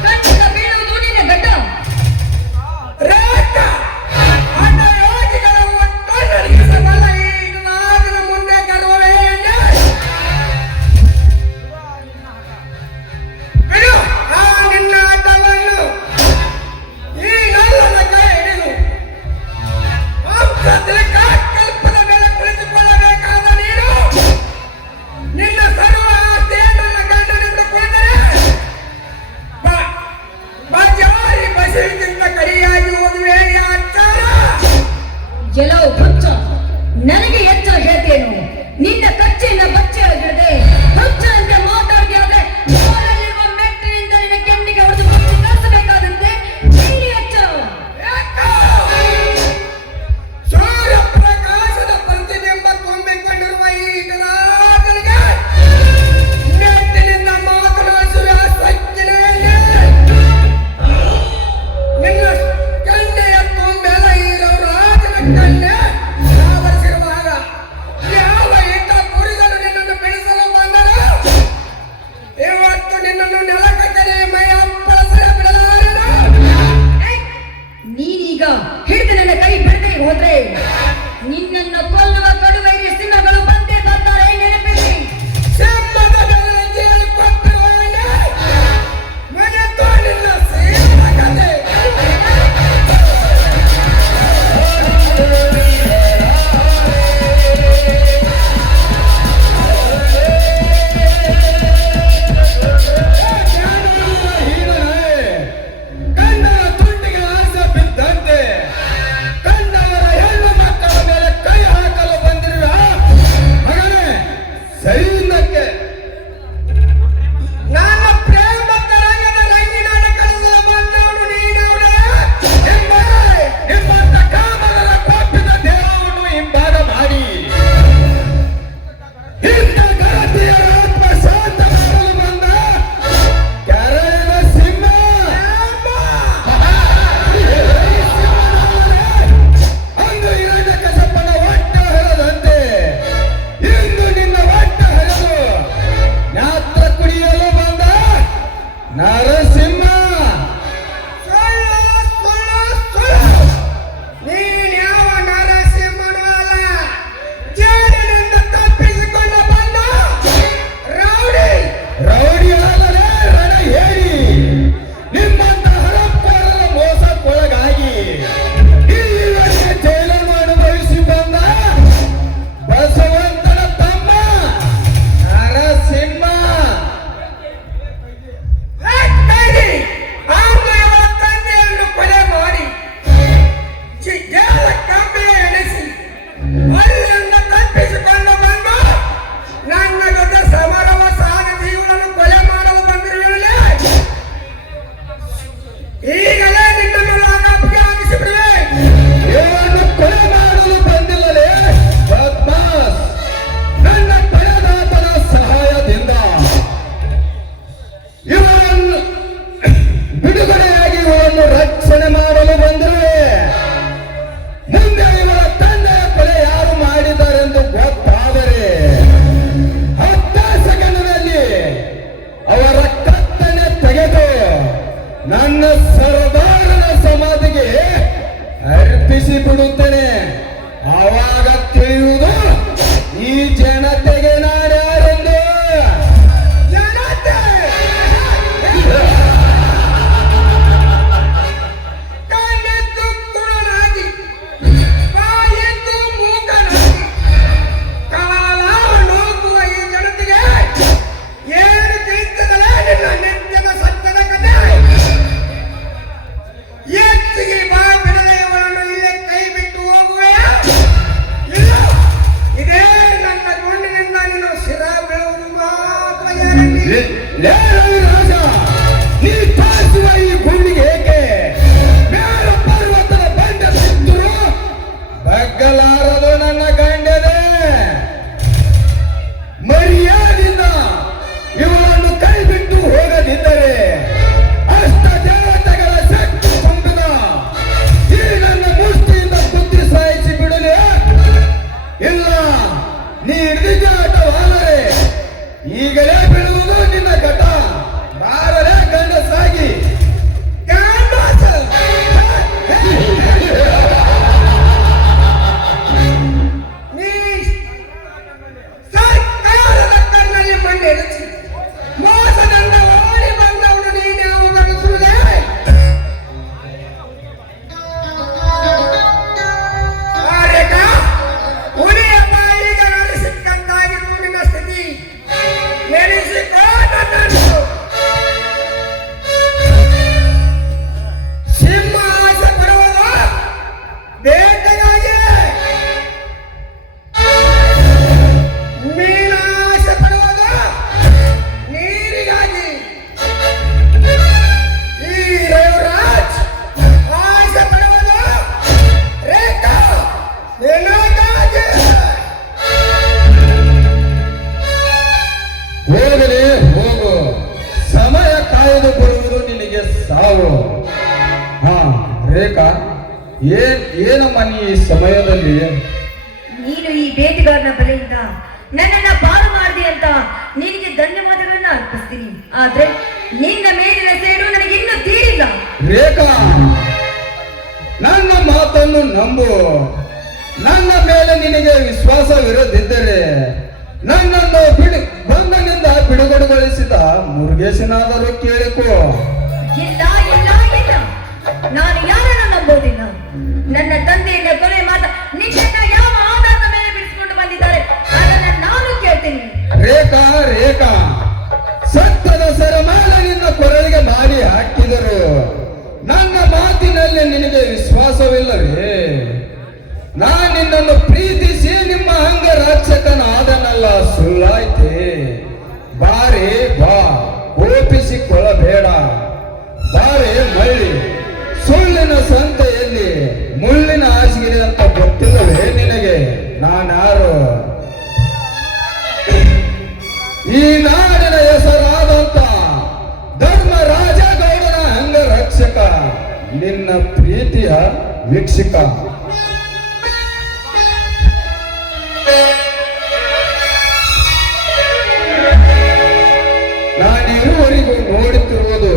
ಖಂಡಿತ ಬೀಳುವುದು ನಿನ್ನ ಘಟ. ರೇಖಾ ಅಡ್ಡ ಯೋಗಿಗಳ ಒಟ್ಟೊಂದಿರಿಸಬಲ್ಲ ಈ ನಾದಿನ ಮುಂದೆ ಗರ್ವವೇ ಎಣ್ಣೆ? ಬಿಡು ಆ ನಿನ್ನ ಆಟವನ್ನು. ಈ ನಲ್ಲನ ಕೈ ಹಿಡಿದು ಹಂಸತಿಲಕ ಕಲ್ಪದ ಮೇಲೆ ಕುಳಿತುಕೊಳ್ಳಬೇಕಾದ ನೀನು ನಿನ್ನ ಸರ್ವ ಆಸ್ತಿಯನ್ನು ನನ್ನ ಗಂಡನಿಂದ ಕುಳಿತರೆ ಬಜಾರಿ ಬಸವಿಗಿಂತ ಕಡಿಯಾಗಿ ಹೋಗುವೆ ಈ ಅಚ್ಚಾರ. ಎಲ್ಲೋ ಹುಚ್ಚ, ನನಗೆ ಎಚ್ಚರ ಹೇಳ್ತೇನು? ನಿನ್ನ ಕಚ್ಚೆಯನ್ನ ಬಚ್ಚೆಯಾಗಿಡದೆ ಹುಚ್ಚನಂತೆ ಮಾತಾಡಿ ಆದ್ರೆ ಬೋರಲ್ಲಿರುವ ಮೆಟ್ಟಿನಿಂದ ನಿನ್ನ ಕೆನ್ನಿಗೆ ಹೊಡೆದು ಬುದ್ಧಿ ಕಲಿಸಬೇಕಾದಂತೆ ಇಲ್ಲಿ ಎಚ್ಚರ. ರೇಖಾ, ಸೂರ್ಯ ಪ್ರಕಾಶದ ಪ್ರತಿಬಿಂಬ ತುಂಬಿಕೊಂಡಿರುವ ಈ ರಾಜನಿಗೆ ನೆಟ್ಟಿನಿಂದ ಮಾತನಾಡಿಸುವ ಸಜ್ಜನೆಯಲ್ಲಿ ನಿನ್ನ ಕಣ್ಣೆಯ ತುಂಬೆಲ್ಲ ಈ ರಾಜನ ಕಣ್ಣೆ ಆವರಿಸಿರುವಾಗ ಯಾವ ಇದ್ದ ಪುರುಷನು ನಿನ್ನ ಈಗಲೇ ನಿನ್ನನ್ನು ಲಾಕಪ್ಗೆ ಹಾಕಿಸಿಬಿಡುವೆ. ಇವನು ಕೊಲೆ ಮಾಡಲು ಬಂದಿಲ್ಲಲೇ ಬದ್ಮಾಸ್. ನನ್ನ ಪಡೆದಾತನ ಸಹಾಯದಿಂದ ಇವರನ್ನು ಬಿಡುಗಡೆಯಾಗಿ ಇವರನ್ನು ರಕ್ಷಣೆ ಮಾಡಲು ಬಂದಿರುವೆ. ಮುಂದೆ ಇವರ ತಂದೆಯ ಕೊಲೆ ಯಾರು ಮಾಡಿದ್ದಾರೆಂದು ಗೊತ್ತಾದರೆ 10 ಸೆಕೆಂಡಿನಲ್ಲಿ ಅವರ ಕತ್ತನೆ ತೆಗೆದು ನನ್ನ ಸರ್ದಾರನ ಸಮಾಧಿಗೆ ಅರ್ಪಿಸಿ ಬಿಡುತ್ತೇನೆ. ಆವಾಗ ತಿಳಿಯುವುದು ಈ ಜನತೆಗೆ ನಾಡ್ಯಾರೆಂದು. ಜನತೆ ಕಣ್ಣೆದ್ದು ಕುರುಡನಾಗಿ, ಬಾಯೆದ್ದು ಮೂಕನಾಗಿ, ಕಾಲ ನೋಕುವ ಈ ಜನತೆಗೆ ಏನು ತಿಳಿಯುತ್ತದಲೇ ನಿನ್ನ ನಿತ್ಯದ ಸತ್ಯದ ಕಥೆ? ಹೆಚ್ಚಿಗೆ ಬಾ ಬಿಡದೆಯವರನ್ನು ಇಲ್ಲೇ ಕೈ ಬಿಟ್ಟು ಹೋಗುವೆ. ಇಲ್ಲ, ಇದೇ ನನ್ನ ಗುಂಡಿನಿಂದ ನೀನು ಶಿರ ಬೀಳುವುದು ಮಾತ್ರ ಗ್ಯಾರಂಟಿ. ಲೇ ರಾಜ, ನೀ ತಾಸುವ ಈ ಗುಂಡಿಗೆ ಏಕೆ? ಮೇರು ಪರ್ವತದ ಬಂಡ ಸಿಕ್ಕರು ಬಗ್ಗಲಾರದು ನನ್ನ ಗಂಡನೇ. ಮರ್ಯಾದಿಂದ ಇವರನ್ನು ಕೈ ಬಿಟ್ಟು ಹೋಗದಿದ್ದರೆ ಅಷ್ಟ ದೇವತೆಗಳ ಶಕ್ತಿ ತುಂಬಿದ ಈ ನನ್ನ ಮುಷ್ಟಿಯಿಂದ ಬುದ್ಧಿ ಸಾಯಿಸಿ ಬಿಡಲಿ. ಇಲ್ಲ, ನೀ ಹಿಡಿದಾಟವಾದರೆ ಈಗಲೇ ಬಿಡುವುದು ನಿನ್ನ ಘಟ. ಬಾರಲೇ ಗಂಡಸಾಗಿ. ಗಂಡಸ! ನೀ ಸರ್ಕಾರದ ಕಣ್ಣಲ್ಲಿ ಮಣ್ಣೆರಚಿ ಮೋಸದಿಂದ ಓಡಿ ಬಂದವನು ನೀನೇ ಅವಗಣಿಸುವುದೇ? ಆರೇಕ ಹುಲಿಯ ಬಾಯಿಗೆ ನಡೆಸಿಕ್ಕಂತಾಗಿದ್ದು ನಿನ್ನ ಸ್ಥಿತಿ. ನೆನೆಸಿಕೋ ನನ್ನನ್ನು. ಸಿಂಹ ಆಸೆ ಪಡುವುದು ಬೇಟೆಗಾಗಿ, ಮೀನಾಸೆ ಪಡುವುದು ನೀರಿಗಾಗಿ. ಈ ರವಿರಾಜ್ ಆಸೆ ಪಡುವುದು ರೇಖಾ ನಿನಗಾಗಿ. ಹೋಗಲೇ ಹೋಗು, ಸಮಯ ಕಾಯ್ದು ಬರುವುದು ನಿನಗೆ ಸಾವು. ಹಾ ರೇಖಾ, ಏನಮ್ಮ ನೀ ಈ ಸಮಯದಲ್ಲಿ? ನೀನು ಈ ಬೇಟೆಗಾರನ ಬಲೆಯಿಂದ ನನ್ನನ್ನ ಪಾರು ಮಾಡಿದೆ ಅಂತ ನಿನಗೆ ಧನ್ಯವಾದಗಳನ್ನ ಅರ್ಪಿಸ್ತೀನಿ. ಆದ್ರೆ ನಿನ್ನ ಮೇಲಿನ ಸೇಡು ನನಗೆ ಇನ್ನೂ ತೀರಿಲ್ಲ. ರೇಖಾ, ನನ್ನ ಮಾತನ್ನು ನಂಬು. ನನ್ನ ಮೇಲೆ ನಿನಗೆ ವಿಶ್ವಾಸವಿರದಿದ್ದರೆ ನನ್ನನ್ನು ಬಂಧನಿಂದ ಬಿಡುಗಡೆಗೊಳಿಸಿದ ಮುರುಗೇಶನಾದರೂ ಕೇಳಿಕೋ. ಇಲ್ಲ ಇಲ್ಲ ಇಲ್ಲ, ನಾನು ಯಾರನ್ನ ನಂಬೋದಿಲ್ಲ. ನನ್ನ ತಂದೆಯಿಂದ ಕೊಲೆ ಮಾತ ನಿನ್ನನ್ನ ಯಾವ ಆಧಾರದ ಮೇಲೆ ಬಿಡಿಸಿಕೊಂಡು ಬಂದಿದ್ದಾರೆ ಅದನ್ನ ನಾನು ಕೇಳ್ತೀನಿ. ರೇಖಾ ರೇಖಾ, ಸತ್ಯದ ಸರಮಾಲ ನಿನ್ನ ಕೊರಳಿಗೆ ಮಾಡಿ ಹಾಕಿದರು. ನನ್ನ ಮಾತಿನಲ್ಲಿ ನಿನಗೆ ವಿಶ್ವಾಸವಿಲ್ಲವೇ? ನಾನು ನಿನ್ನನ್ನು ಪ್ರೀತಿಸಿ ನಿಮ್ಮ ಅಂಗರಕ್ಷಕನಾದನಲ್ಲ, ಸುಳ್ಳಾಯ್ತೆ. ಬಾರೆ ಬಾ, ಕೋಪಿಸಿಕೊಳ್ಳಬೇಡ. ಬಾರೆ ಮಳ್ಳಿ, ಸುಳ್ಳಿನ ಸಂತೆಯಲ್ಲಿ ಮುಳ್ಳಿನ ಹಾಸಿಗೆ ಅಂತ ಗೊತ್ತಿಲ್ಲವೇ ನಿನಗೆ ನಾನ್ಯಾರು? ಈ ನಾಡಿನ ಹೆಸರಾದಂತ ಧರ್ಮರಾಜ ಗೌಡನ ಅಂಗರಕ್ಷಕ, ನಿನ್ನ ಪ್ರೀತಿಯ ವೀಕ್ಷಕ. ನಾನಿರುವವರೆಗೂ ನೋಡುತ್ತಿರುವುದು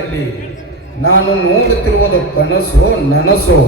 ಎಲ್ಲಿ ನಾನು ನೋಡುತ್ತಿರುವುದು ಕನಸು ನನಸು.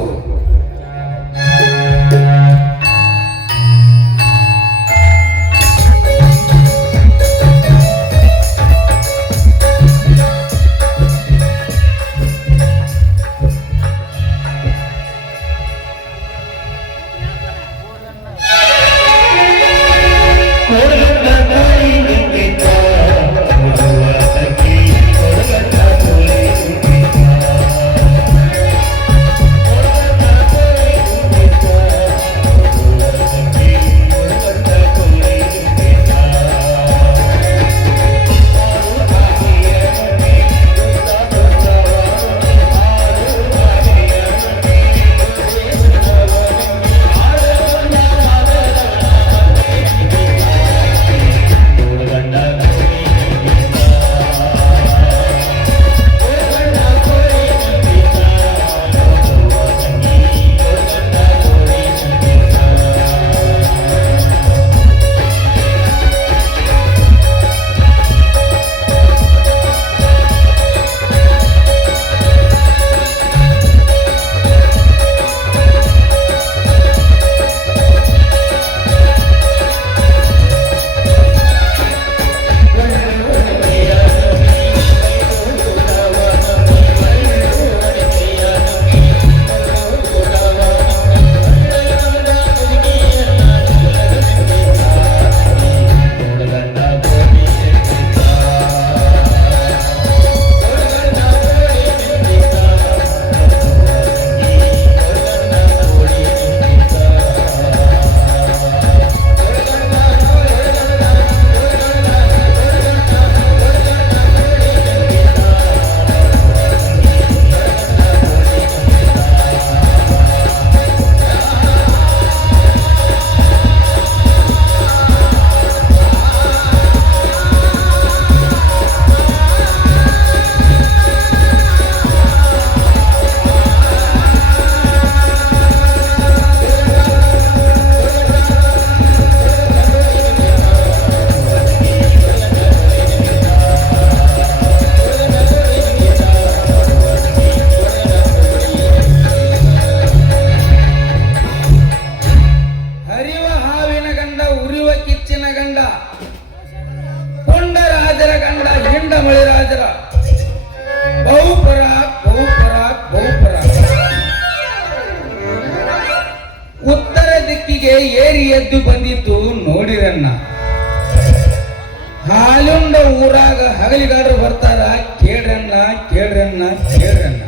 ಏರಿ ಎದ್ದು ಬಂದಿತ್ತು ನೋಡಿರಣ್ಣ. ಹಾಲುಂಡ ಊರಾಗ ಹಗಲಿಗಾಡ್ರು ಬರ್ತಾರ, ಕೇಳ್ರಣ್ಣ ಕೇಳ್ರಣ್ಣ ಕೇಳ್ರಣ್ಣ.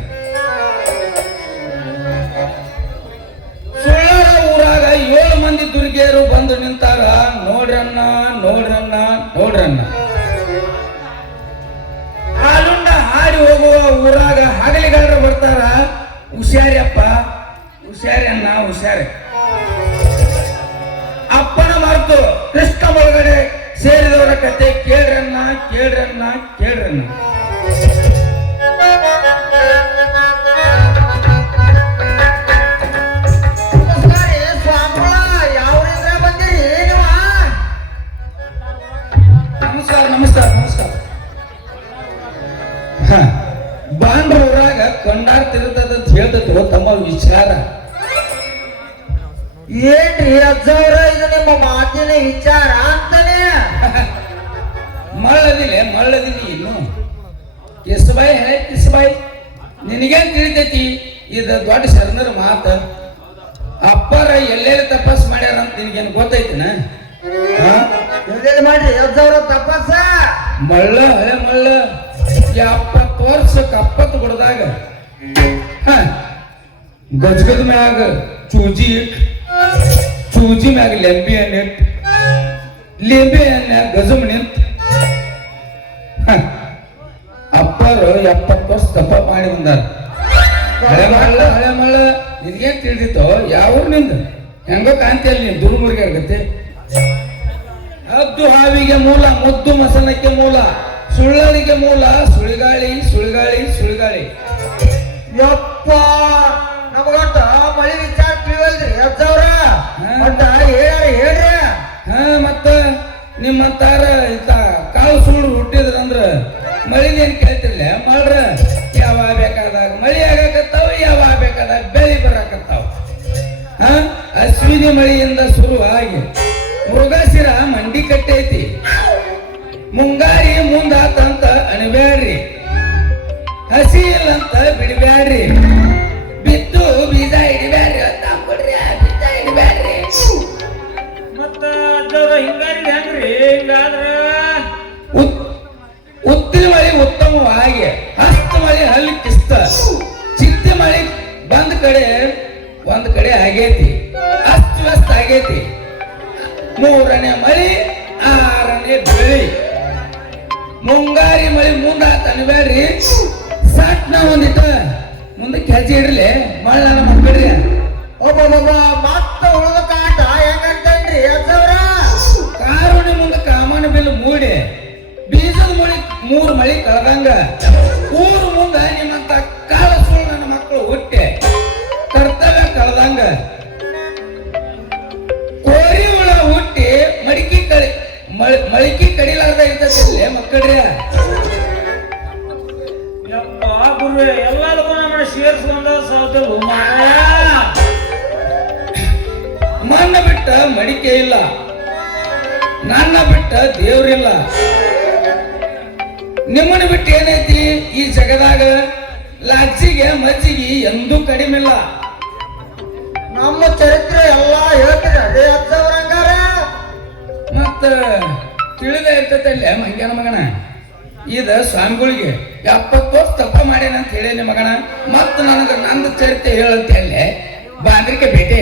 ಸುಳ್ಳರ ಊರಾಗ 7 ಮಂದಿ ದುರ್ಗಿಯರು ಬಂದು ನಿಂತಾರ, ನೋಡ್ರಣ್ಣ ನೋಡ್ರಣ್ಣ ನೋಡ್ರಣ್ಣ. ಹಾಲುಂಡ ಹಾಡಿ ಹೋಗುವ ಊರಾಗ ಹಗಲಿಗಾಡ್ರು ಬರ್ತಾರ, ಹುಷಾರಿಯಪ್ಪ ಹುಷಾರಣ್ಣ ಹುಷಾರಿ. ಅಪ್ಪನ ಮಾರ್ತು ಕೃಷ್ಣ ಒಳಗಡೆ ಸೇರಿದವರ ಕತೆ ಕೇಳ್ರಣ್ಣ ಕೇಳ್ರಣ್ಣ ಕೇಳ್ರಣ್ಣ. ನಮಸ್ಕಾರ ನಮಸ್ಕಾರ ನಮಸ್ಕಾರ. ಬಾಂಡ್ರ ಊರಾಗ ಕೊಂಡಾಡ್ತಿರ್ತದ ಹೇಳ್ತದ ತಮ್ಮ ವಿಚಾರ ಏನ್ರಿ ಅಜ್ಜವ್ರ, ಇದು ನಿಮ್ಮ ಮಾತಿನ ವಿಚಾರ ಅಂತಾನೆ. ಮಳ್ಳದಿನಿ ಇನ್ನು ಕಿಸ್ಬಾಯಿ ಹೇ ಕಿಸ್ಬಾಯಿ, ನಿನಗೇನ್ ತಿಳಿತೈತಿ ಇದು ದೊಡ್ಡ ಶರಣರ ಮಾತ. ಅಪ್ಪರ ಎಲ್ಲೆಲ್ಲಿ ತಪಸ್ ಮಾಡ್ಯಾರ ಅಂತ ನಿನಗೇನು ಗೊತ್ತೈತಿನ? ಎಲ್ಲೆಲ್ಲಿ ಮಾಡ್ರಿ ಅಜ್ಜವ್ರ ತಪಸ್ಸ? ಮಳ್ಳ ಹಳೆ ಮಳ್ಳ 70 ವರ್ಷ ಕಪ್ಪತ್ತು ಕೊಡದಾಗ ಗಜಗದ ಮ್ಯಾಗ ಚೂಜಿ ಇಟ್, ಚೂಜಿ ಮ್ಯಾಗ ಲೆಂಬಿ ಹಣ್ಣು ಇಟ್, ಲೆಂಬಿ ಹಣ್ಣಾಗ ಗಜಮ್ ನಿಂತ ಅಪ್ಪರು 70 ವರ್ಷ ತಪ್ಪ ಮಾಡಿ ಬಂದಾರ. ಹಳೆ ಮಳ್ಳ ನಿನ್ಗೇನ್ ತಿಳಿದಿತ್ತೋ? ಯಾವ ನಿಂದ ಹೆಂಗೋ ಕಾಂತಿಯಲ್ಲಿ ನೀನ್ ದುರ್ಮುರ್ಗಿ ಆಗತ್ತೆ. ಹದ್ದು ಹಾವಿಗೆ ಮೂಲ, ಮುದ್ದು ಮಸನಕ್ಕೆ ಮೂಲ, ಸುಳ್ಳರಿಗೆ ಮೂಲ, ಸುಳಿಗಾಳಿ ಸುಳಿಗಾಳಿ ಸುಳಿಗಾಳಿ. ಯಪ್ಪ, ನಮಗಟ್ಟ ಮಳಿ ವಿಚಾರ ತಿಳಿವಲ್ರಿ ಅಜ್ಜವ್ರ. ಒಟ್ಟ ಹೇಳ್ರಿ. ಮತ್ತ ನಿಮ್ಮಂತಾರ ಕಾಳು ಸುಳ್ಳು ಹುಟ್ಟಿದ್ರಂದ್ರ ಮಳಿನೇನ್ ಕೇಳ್ತಿರ್ಲ ಮಾಡ್ರ. ಮಳೆಯಿಂದ ಶುರುವಾಗಿ ಮೃಗಶಿರ ಮಂಡಿ ಕಟ್ಟೈತಿ. ಮುಂಗಾರಿ ಮುಂದಾತಂತ ಅಣಬ್ಯಾಡ್ರಿ, ಹಸಿ ಇಲ್ಲಂತ ಬಿಡಬ್ಯಾಡ್ರಿ, ಬಿತ್ತು ಬೀಜ ಹಿಡಿಬ್ಯಾಡ್ರಿ ಅಂತ ಅಂದ್ಬಿಡ್ರಿ. ಬೀಜ ಹಿಡಿಬ್ಯಾಡ್ರಿ. ಮತ್ತ ಅಜ್ಜವ್ರ ಹಿಂಗಾರಿಗೆ ಹೆಂಗ್ರಿ? ಹಿಂಗಾದ್ರ ಉತ್ತಿನ ಮಳೆ ಉತ್ತಮವಾಗಿ, ಹಸ್ತ ಮಳೆ ಹಲ್ಲಿ ಕಿಸ್ತ, ಚಿತ್ತಿ ಮಳೆ ಒಂದ್ ಕಡೆ ಆಗೈತಿ, ಅಸ್ತವ್ಯಸ್ತ ಆಗೈತಿ. 3ನೇ ಮಳಿ 6ನೇ ಬೆಳಿ. ಮುಂಗಾರಿ ಮಳಿ ಮುಂದಾತ ಅನ್ಬೇಡ್ರಿ, ಸಟ್ನ ಒಂದಿಟ್ಟ ಮುಂದಕ್ಕೆ ಹೆಜ್ಜೆ ಇಡ್ಲಿ, ಮಳ್ಳ ಮಾಡ್ಬೇಡ್ರಿ. ಒಬ್ಬೊಬ್ಬ ಮತ್ತ ಉಳಿದ ಕಾಟ ಹೆಂಗಂತನ್ರಿ ಅಜ್ಜವ್ರ? ಕಾರುಣಿ ಮುಂದೆ ಕಾಮನ ಬಿಲ್ ಮೂಡಿ ಬೀಜದ ಮಳಿ 3 ಮಳಿ ಕಳೆದಂಗ ಊರು ಮುಂದ ನಿಮ್ಮಂತ ಕಾಲ ಸುಳ್ಳು ನನ್ನ ಮಕ್ಕಳು ಹುಟ್ಟೆ ಕರ್ತವ್ಯ ಕಳೆದಂಗ ಕೋರಿ ಹುಳ ಹುಟ್ಟಿ ಮಳಿಕಿ ಕಡಿಲಾರ್ದ ಇರ್ತೈತಿಲ್ಲೇ ಮಕ್ಕಳ್ರಿ. ಯಪ್ಪ ಗುರು ಎಲ್ಲದಕ್ಕೂ ನಮ್ಮ ಸೇರ್ಸ್ಕೊಂಡ ಸಾಧ್ಯ ಮಾರಾಯ. ಮಣ್ಣ ಬಿಟ್ಟ ಮಡಿಕೆ ಇಲ್ಲ, ನನ್ನ ಬಿಟ್ಟ ದೇವ್ರಿಲ್ಲ. ನಿಮ್ಮನ್ನ ಬಿಟ್ಟು ಏನೈತಿ ಈ ಜಗದಾಗ? ಲಜ್ಜಿಗೆ ಮಜ್ಜಿಗೆ ಎಂದೂ ಕಡಿಮಿಲ್ಲ. ನಮ್ಮ ಚರಿತ್ರೆ ಎಲ್ಲ ಹೇಳ್ತೀರ ಅದೇ ಅಜ್ಜವ್ರ ಹಂಗಾರ? ಮತ್ತ ತಿಳಿದ ಇರ್ತೈತಲ್ಲ ಮಂಗ್ಯನ ಮಗನ, ಇದ ಸ್ವಾಮಿಗಳಿಗೆ 70 ವರ್ಷ ತಪ್ಪ ಮಾಡ್ಯಾನ ಅಂತ ಹೇಳೇನಿ ಮಗನ. ಮತ್ತ ನನಗ ನಂದು ಚರಿತ್ರೆ ಹೇಳಂತೆ ಅಲ್ಲೇ ಬಾಂದ್ರಿಕೆ ಭೇಟೆ.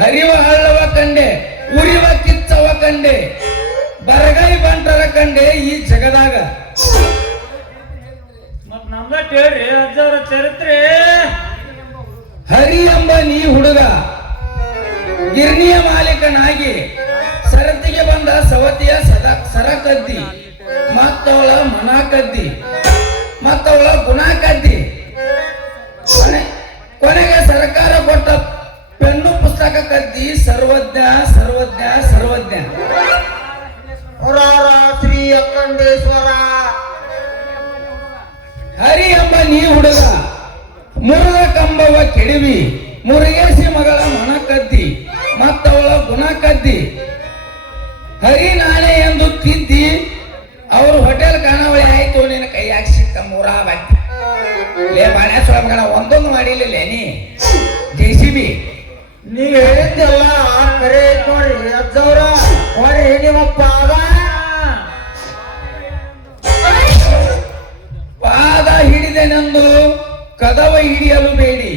ಹರಿವ ಹಳ್ಳವ ಕಂಡೆ, ಉರಿವ ಕಿಚ್ಚವ ಕಂಡೆ, ಬರಗೈ ಬಂಟರ ಕಂಡೆ ಈ ಜಗದಾಗ. ಮತ್ ನಮ್ದ ಕೇಳ್ರಿ ಅಜ್ಜವ್ರ ಚರಿತ್ರೆ. ಹರಿ ಎಂಬ ನೀ ಹುಡುಗ ಗಿರ್ನಿಯ ಮಾಲೀಕನಾಗಿ ಸರತಿಗೆ ಬಂದ ಸವತಿಯ ಸರ ಕದ್ದಿ, ಮತ್ತವಳ ಮನ ಕದ್ದಿ, ಮತ್ತವಳ ಗುಣ ಕದ್ದಿ. ಕೊನೆಗೆ ಸರ್ಕಾರ ಕೊಟ್ಟ ಪೆನ್ನು ಪುಸ್ತಕ ಕದ್ದಿ. ಸರ್ವಜ್ಞ ಸರ್ವಜ್ಞ ಸರ್ವಜ್ಞ. ಹೊರಾರ ಶ್ರೀ ಅಖಂಡೇಶ್ವರ. ಹರಿ ಎಂಬ ನೀ ಹುಡುಗ ಮುರುಗ ಕಂಬವ ಕೆಡವಿ, ಮುರುಗೇಸಿ ಮಗಳ ಮನ ಕದ್ದಿ, ಮತ್ತವಳ ಗುಣ ಕದ್ದಿ. ಹರಿ ನಾಳೆ ಎಂದು ತಿದ್ದಿ, ಅವರು ಹೋಟೆಲ್ ಖಾನಾವಳಿ ಆಯ್ತು ನಿನ್ನ ಕೈಯಾಗ ಸಿಕ್ಕ 3 ಬತ್ತಿ. ಲೇ ಬಾಳೆ ಸೊಳಮಗಳ ಒಂದೊಂದು ಮಾಡಿಲ್ಲ ನೀ JCB. ನೀವ್ ಹೇಳಿದ್ದೆಲ್ಲ ಕರೆ ಐತ್ ನೋಡ್ರಿ ಅಜ್ಜವ್ರ. ನೋಡ್ರಿ ನಿಮ್ಮ ಪಾದ ಹಿಡಿದೆನೆಂದು ಕದವ ಹಿಡಿಯಲು ಬೇಡಿ.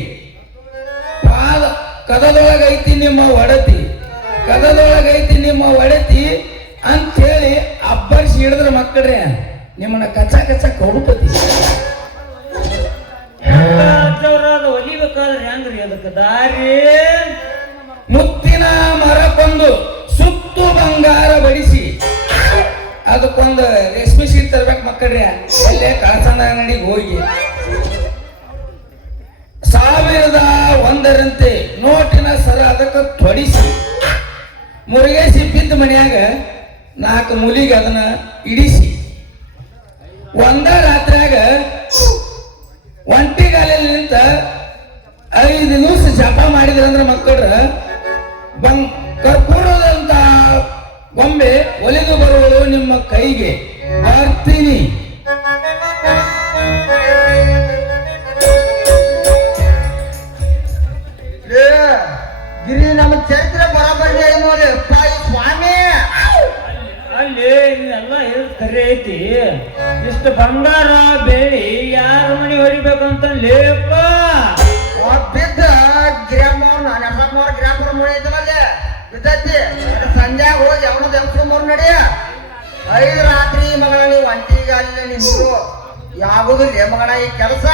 ಕದದೊಳಗೈತಿ ನಿಮ್ಮ ಒಡತಿ, ಕದದೊಳಗೈತಿ ನಿಮ್ಮ ಒಡತಿ ಅಂತ ಹೇಳಿ ಅಬ್ಬರಿಸಿ ಹಿಡಿದ್ರ ಮಕ್ಕಳ್ರೆ ನಿಮ್ಮನ್ನ ಕಚ್ಚ ಕಚ್ಚ ಕೌಡುಪತಿ. ಅಜ್ಜವ್ರ ಅದು ಒಲಿಬೇಕಾದ್ರೆ ಹೆಂಗ್ರಿ ಅದಕ್ಕೆ ದಾರಿ? ಮುತ್ತಿನ ಮರಕ್ಕೊಂದು ಸುತ್ತು ಬಂಗಾರ ಬಡಿಸಿ ಅದಕ್ಕೊಂದು ರೇಷ್ಮೆ ಸೀಟ್ ತರ್ಬೇಕು ಮಕ್ಕಳ್ರೆ. ಎಲ್ಲೇ ಕಳಸಂದ ಅಂಗಡಿಗೆ ಹೋಗಿ 1001ರಂತೆ ನೋಟಿನ ಸರ ಅದಕ್ಕೆ ತೊಡಿಸಿ, ಮುರುಗೇಸಿ ಬಿದ್ದ ಮನ್ಯಾಗ 4 ಮೂಲಿಗೆ ಅದನ್ನ ಇಡಿಸಿ, ಒಂದ ರಾತ್ರಿಯಾಗ ಒಂಟಿಗಾಲಲ್ಲಿ ನಿಂತ 5 ದಿವಸ ಜಪ ಮಾಡಿದ್ರಂದ್ರ ಮಕ್ಕಳ್ರ ಕರ್ಪೂರದಂತ ಗೊಂಬೆ ಒಲಿದು ಬರುವಳು ನಿಮ್ಮ ಕೈಗೆ ಬರ್ತೀನಿ. ಗಿರಿ ನಮ್ಮ ಚರಿತ್ರೆ ಬರಾಬರಿ ಹೇಳಿ ನೋಡಿ ಸ್ವಾಮಿ. ಅಲ್ಲಿ ಇದೆಲ್ಲ ಕರೆ ಐತಿ. ಇಷ್ಟು ಬಂಗಾರ ಬೆಳ್ಳಿ ಯಾರ ಮನೆ ಹೊಡಿಬೇಕಂತ ಲೇಪ ಬಿದ್ದ ಗಿರಮ್ಮವ್ರ ನರಸಮ್ಮವ್ರ ಗಿರಾಪುರ ಮನೆ ಐತಲ್ಲ ಬಿದ್ದೈತಿ. ಸಂಜೆಗೆ ಹೋಗಿ ಅವನ ದೇವಸ್ಕೊಂಬವ್ರು ನಡಿ. 5 ರಾತ್ರಿ ಮಗಳ ನೀವು ಒಂಟಿಗಾಲಿನ ನಿಂತು ಯಾಗುದಿಲ್ಲ ಮಗನ ಈ ಕೆಲಸ.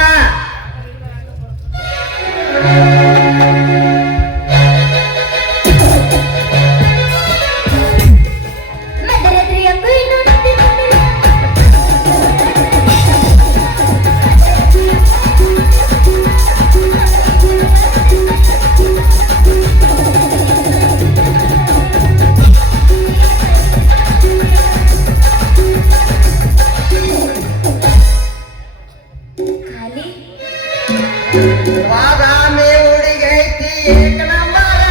ಬಾದಾಮಿ ಹುಡುಗಿ ಐತಿ 1 ನಂಬರ.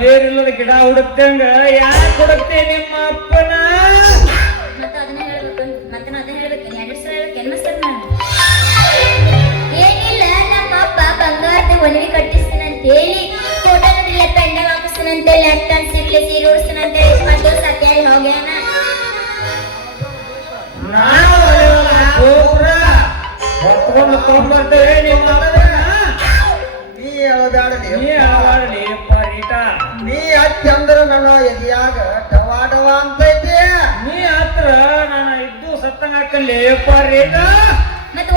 ಬೇರಿಲ್ಲದ ಗಿಡ ಹುಡುಕ್ತಂಗ ಯಾಕೆ ಹುಡುಕ್ತಿ ನಿಮ್ಮ ಅಪ್ಪನ? ಮತ್ತೆ ಅದನ್ನ ಹೇಳ್ಬೇಕು, ಮತ್ತೆ ನಾ ಅದನ್ನ ಹೇಳ್ಬೇಕು, ಎರಡು ಸಲ ಹೇಳ್ಬೇಕೇನು ಸರ್ ನಾನು? ಏನಿಲ್ಲ, ನಮ್ಮ ಅಪ್ಪ ಬಂಗಾರದ ಒಡವೆ ಕಟ್ಟಿಸ್ತಾನಂತ ಹೇಳಿ ಫೋಟೋ ನೋಡಿಲ್ಲ ಪೆಂಡಲ್ ಹಾಕಿಸ್ತಾನಂತೆ, ಲ್ಯಾಪ್ಟಾಪ್ ಸಿರ್ಲಿ ಸೀರೆ ಉಡಿಸ್ತಾನಂತೆ, ಇಸ್ಕೊಂಡು ಸತ್ಯಾಗಿ ಹೋಗ್ಯಾನ. ನಾನು ಗೋಪುರ ಹೊತ್ಕೊಂಡು ತೊಗೊಂಡ್ಬರ್ತೇವೆ ನಿಮ್ಮ ಅಪ್ಪನ. ನೀ ಹೇಳಬೇಡಲಿ, ನೀ ಅಳವಾಡಲಿ ಪರೀಟಾ. ನೀ ಹಚ್ಚಂದ್ರ ನನ್ನ ಎದಿಯಾಗ ಟವಾ ಟವಾ ಅಂತೈತಿ. ನೀ ಹತ್ರ ನಾನು ಇದ್ದು ಸತ್ತಂಗ ಹಾಕಲಿ ಪರೀಟಾ. ಮತ್ತೆ